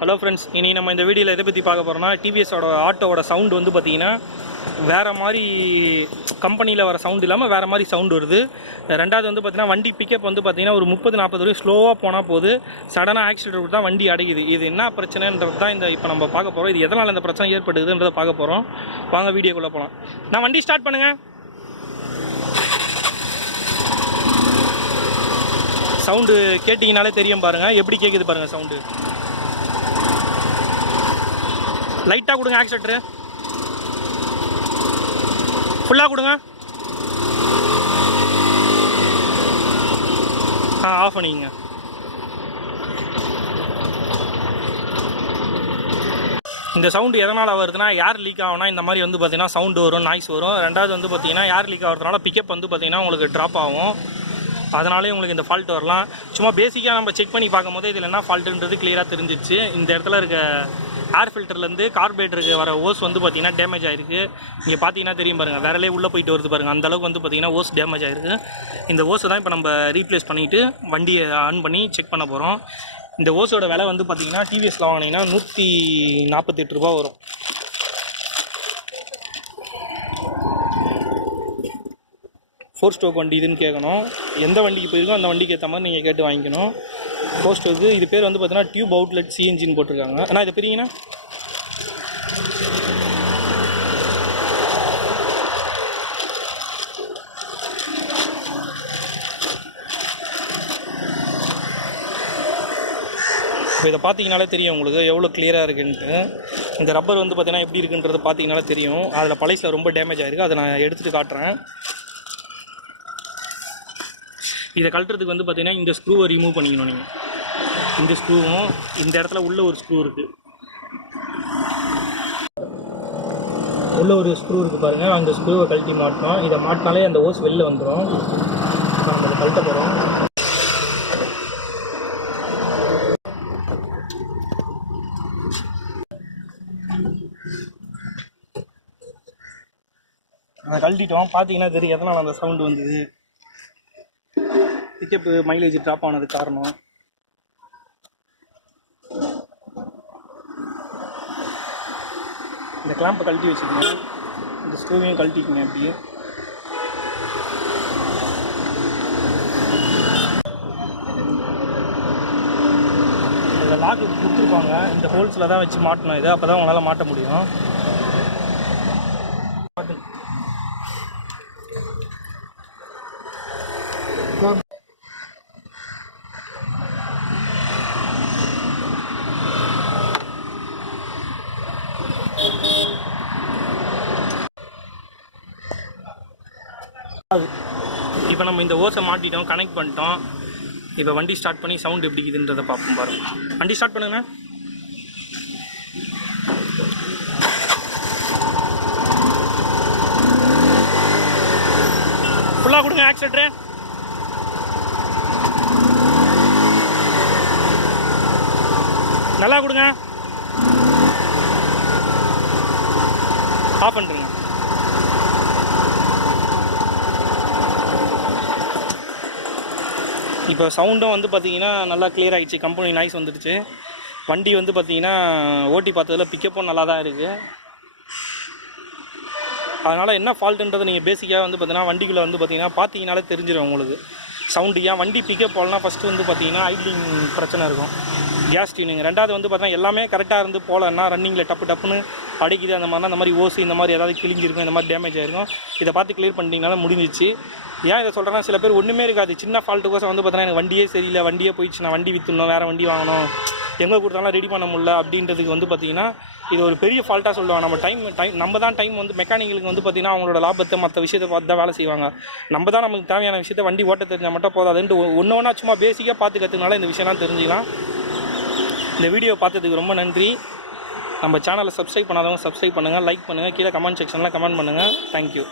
Hello friends, இனி நம்ம இந்த வீடியோவில் எதை பற்றி பார்க்க போகிறோம்னா டிவிஎஸோட ஆட்டோவோட சவுண்டு வந்து பார்த்திங்கன்னா வேறு மாதிரி கம்பெனியில் வர சவுண்டு இல்லாமல் வேறு மாதிரி சவுண்டு வருது. ரெண்டாவது வந்து பார்த்திங்கன்னா வண்டி பிக்கப் வந்து பார்த்திங்கன்னா ஒரு 30-40 வரைக்கும் ஸ்லோவாக போனால் போது சடனாக ஆக்சிடென்ட் தான் வண்டி அடையுது. இது என்ன பிரச்சனைன்றது தான் இப்போ நம்ம பார்க்க போகிறோம். இது எதனால் இந்த பிரச்சனை ஏற்படுதுன்றதை பார்க்க போகிறோம். வாங்க வீடியோக்குள்ளே போகலாம். நான் வண்டி ஸ்டார்ட் பண்ணுங்கள். சவுண்டு கேட்டிங்கனாலே தெரியும் பாருங்கள், எப்படி கேட்குது பாருங்கள் சவுண்டு. லைட்டாக கொடுங்க, ஆக்சிலேட்டரு ஃபுல்லாக கொடுங்க. ஆஃப் பண்ணிக்கங்க. இந்த சவுண்டு எதனால் வருதுன்னா, ஏர் லீக் ஆகுனா இந்த மாதிரி வந்து பார்த்திங்கன்னா சவுண்டு வரும், நாய்ஸ் வரும். ரெண்டாவது வந்து பார்த்திங்கன்னா ஏர் லீக் ஆகிறதுனால பிக்கப் வந்து பார்த்திங்கன்னா உங்களுக்கு ட்ராப் ஆகும். அதனாலே உங்களுக்கு இந்த ஃபால்ட் வரலாம். சும்மா பேசிக்காக நம்ம செக் பண்ணி பார்க்கும் போது இதில் என்ன ஃபால்ட்டுன்றது கிளியராக தெரிஞ்சிச்சு. இந்த இடத்துல இருக்க ஏர் ஃபில்டர்லேருந்து கார்பரேட்டருக்கு வர ஓஸ் வந்து பார்த்திங்கன்னா டேமேஜ் ஆகிருக்கு. இங்கே பார்த்தீங்கன்னா தெரியும் பாருங்கள், வேறலே உள்ளே போயிட்டு வருது பாருங்கள். அந்தளவுக்கு வந்து பார்த்திங்கன்னா ஓஸ் டேமேஜ் ஆகிருக்கு. இந்த ஓஸை தான் இப்போ நம்ம ரீப்ளேஸ் பண்ணிவிட்டு வண்டியை ஆன் பண்ணி செக் பண்ண போகிறோம். இந்த ஓஸோட விலை வந்து பார்த்திங்கன்னா டிவிஎஸில் வாங்கினீங்கன்னா 148 ரூபா வரும். ஃபோர் ஸ்ட்ரோக் வண்டி இதுன்னு கேட்கணும். எந்த வண்டிக்கு போயிருக்கோ அந்த வண்டிக்கு ஏற்ற மாதிரி நீங்கள் கேட்டு வாங்கிக்கணும். ஃபோர் ஸ்ட்ரோக்கு இது பேர் வந்து பார்த்தீங்கன்னா டியூப் அவுட்லெட் சிஎன்ஜின்னு போட்டிருக்காங்க. ஆனால் இதை பிரிங்கன்னா இப்போ இதை பார்த்தீங்கனாலே தெரியும் உங்களுக்கு எவ்வளோ கிளியராக இருக்குன்ட்டு. இந்த ரப்பர் வந்து பார்த்தீங்கன்னா எப்படி இருக்குன்றது பார்த்தீங்கனாலே தெரியும். அதில் பழைசில் ரொம்ப டேமேஜ் ஆகிருக்கு. அதை நான் எடுத்துகிட்டு காட்டுறேன். இதை கழட்டுறதுக்கு வந்து பார்த்திங்கன்னா இந்த ஸ்க்ரூவை ரிமூவ் பண்ணிக்கணும். நீங்கள் இந்த ஸ்க்ரூவும் இந்த இடத்துல உள்ள ஒரு ஸ்க்ரூ இருக்குது, உள்ள ஒரு ஸ்க்ரூ இருக்குது பாருங்கள். அந்த ஸ்க்ரூவை கழட்டி மாட்டணும். இதை மாட்டினாலே அந்த ஓஸ் வெளில வந்துடும். நம்ம அதை கழட்ட போகிறோம். அதை கழட்டிட்டோம். பார்த்தீங்கன்னா தெரியும் எதனால் அந்த சவுண்டு வந்தது. பிக்கப்பு மைலேஜ் ட்ராப் ஆனது காரணம். இந்த கிளாம்பை கழட்டி வச்சுக்கோங்க. இந்த ஸ்க்ரூவையும் கழட்டிக்கங்க. அப்படியே இந்த லாக்கு கொடுத்துருப்பாங்க. இந்த ஹோல்ஸில் தான் வச்சு மாட்டணும். இதை அப்போ தான் உங்களால் மாட்ட முடியும். இப்போ நம்ம இந்த ஓஸை மாட்டிட்டோம், கனெக்ட் பண்ணிட்டோம். இப்போ வண்டி ஸ்டார்ட் பண்ணி சவுண்ட் எப்படி இருக்குதுன்றதை பார்ப்போம் பாருங்க. வண்டி ஸ்டார்ட் பண்ணுங்க. ஃபுல்லாக கொடுங்க ஆக்சிலேட்டரு. நல்லா கொடுங்க. ஆஃப் பண்ணுறேங்க. இப்போ சவுண்டும் வந்து பார்த்திங்கன்னா நல்லா கிளியர் ஆகிடுச்சு. கம்பெனி நாய்ஸ் வந்துடுச்சு. வண்டி வந்து பார்த்திங்கன்னா ஓட்டி பார்த்ததில் பிக்கப்பும் நல்லா தான் இருக்குது. அதனால் என்ன ஃபால்ட்டுன்றதை நீங்கள் பேசிக்காக வந்து பார்த்திங்கன்னா வண்டிக்குள்ளே வந்து பார்த்தீங்கனாலே தெரிஞ்சிடும் உங்களுக்கு சவுண்டு. ஏன் வண்டி பிக்கப் போகலன்னா ஃபஸ்ட்டு வந்து பார்த்திங்கன்னா ஐட்லிங் பிரச்சனை இருக்கும், கேஸ் டியூனிங். ரெண்டாவது வந்து பார்த்தீங்கன்னா எல்லாமே கரெக்டாக இருந்து போகலன்னா ரன்னிங்கில் டப்புன்னு அடிக்குது. அந்த மாதிரினா இந்த மாதிரி ஓசி இந்த மாதிரி ஏதாவது கிழிஞ்சிருக்கும், இந்த மாதிரி டேமேஜ் ஆகிருக்கும். இதை பார்த்து கிளியர் பண்ணிட்டீங்கனால முடிஞ்சிச்சு. ஏன் இதை சொல்கிறேன்னா, சில பேர் ஒன்றுமே இருக்காது, சின்ன ஃபால்ட்டுக்கோசம் வந்து பார்த்தீங்கன்னா எனக்கு வண்டியே சரியில்லை, வண்டியே போயிடுச்சு, நான் வண்டி விற்றுணும், வேறு வண்டி வாங்கணும், எங்கே கொடுத்தாலும் ரெடி பண்ண முடியல அப்படின்றதுக்கு வந்து பார்த்திங்கன்னா இது ஒரு பெரிய ஃபால்ட்டாக சொல்லுவாங்க. நம்ம தான் டைம் வந்து மெக்கானிக்கலுக்கு வந்து பார்த்திங்கன்னா அவங்களோட லாபத்தை மற்ற விஷயத்தை பார்த்து தான் வேலை செய்வாங்க. நம்ம தான் நமக்கு தேவையான விஷயத்தை வண்டி ஓட்ட தெரிஞ்சால் மட்டும் போதாதுன்ட்டு ஒன்று ஒன்றா சும்மா பேசிக்காக பார்த்து கற்றுனால இந்த விஷயம்லாம் தெரிஞ்சுக்கலாம். இந்த வீடியோ பார்த்ததுக்கு ரொம்ப நன்றி. நம்ம சேனலை சப்ஸ்கிரைப் பண்ணாதவங்க சப்ஸ்கிரைப் பண்ணுங்கள், லைக் பண்ணுங்கள், கீழே கமெண்ட் செக்ஷனில் கமெண்ட் பண்ணுங்கள். தேங்க்யூ.